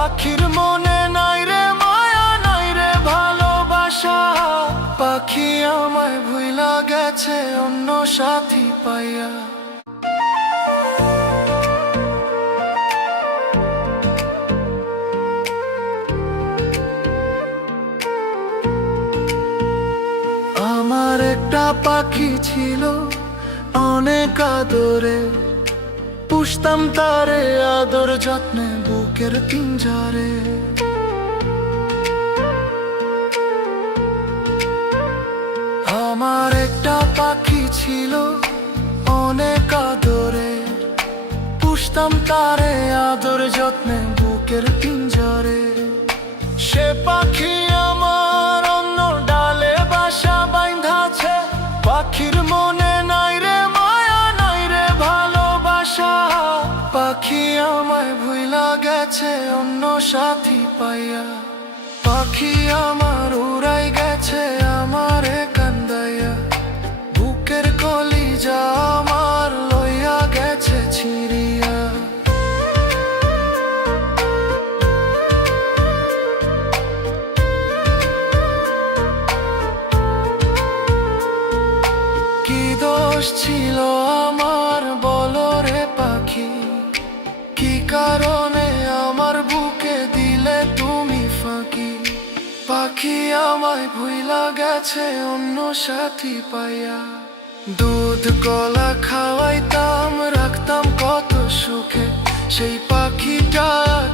পাখির মনে নাই রে মায়া, নাই রে ভালোবাসা। পাখি আমায় ভুইলা গেছে অন্য সাথী পাইয়া। আমার একটা পাখি ছিল অনেক আদরে, পুষতাম তারে আদর যত্নে বুকের পিঞ্জরে। আমার একটা পাখি ছিল অনেক আদরে, পুষতাম তারে আদর যত্নে বুকের পিঞ্জরে। সে পাখি আমার অন্য ডালে বাসা বাইন্ধাছে। পাখির মনে নাই রে মায়া, নাই রে ভালোবাসা। পাখি আমায় ভুইলা গেছে অন্য সাথী পাইয়া। পাখি আমার উড়াই গেছে আমারে কান্দাইয়া। বুকের কলিজা আমার লইয়া গেছে ছিঁড়িয়া। কি দোষ ছিল আমার বলো রে পাখি? কি কারণে আমার বুকে দিলে তুমি ফাঁকি? পাখি আমায় ভুইলা গেছে অন্য সাথী পাইয়া। দুধ কলা খাওয়াইতাম রাখতাম কত সুখে। সেই পাখিটা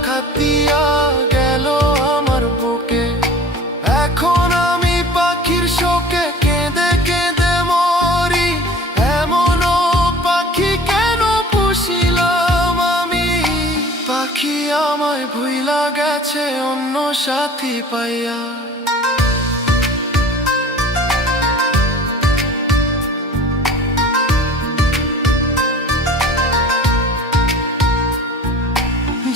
খাতিয়া গেল আমার বুকে। এখন আমি পাখির শোকে কেঁদে কেঁদে মরি। এমনও পাখি কেন পুষিলাম আমি? পাখি আমায় ভুইলা গেছে অন্য সাথী পাইয়া।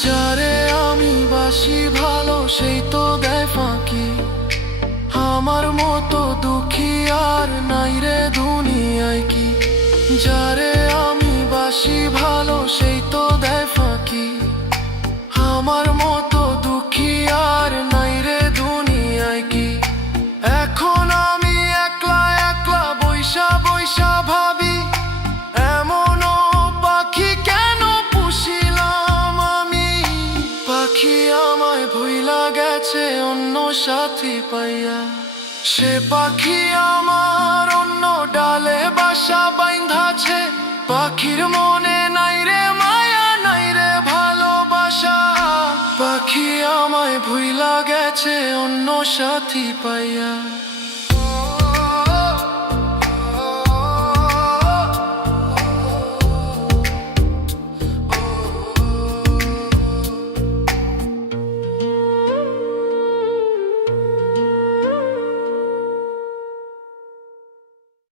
যারে আমি বাসি ভালো সেই তো দেয় ফাঁকি। আমার মতো দুঃখী আর নাই রে দুনিয়ায় কি? যারে আমি বাসি ভালো সেই তো দেয় ফাঁকি। আমার মতো দুঃখী আর নাই রে দুনিয়ায় কি? এখন আমি একলা একলা বইসা বইসা ভাবি। এমনও পাখি কেন পুষিলাম আমি? পাখি আমায় ভুইলা গেছে অন্য সাথী পাইয়া। সে পাখি আমার অন্য ডালে বাসা বাইন্ধাছে। পাখির মনে নাই রে মায়া, নাই রে ভালোবাসা। পাখি আমায় ভুইলা গেছে অন্য সাথী পাইয়া।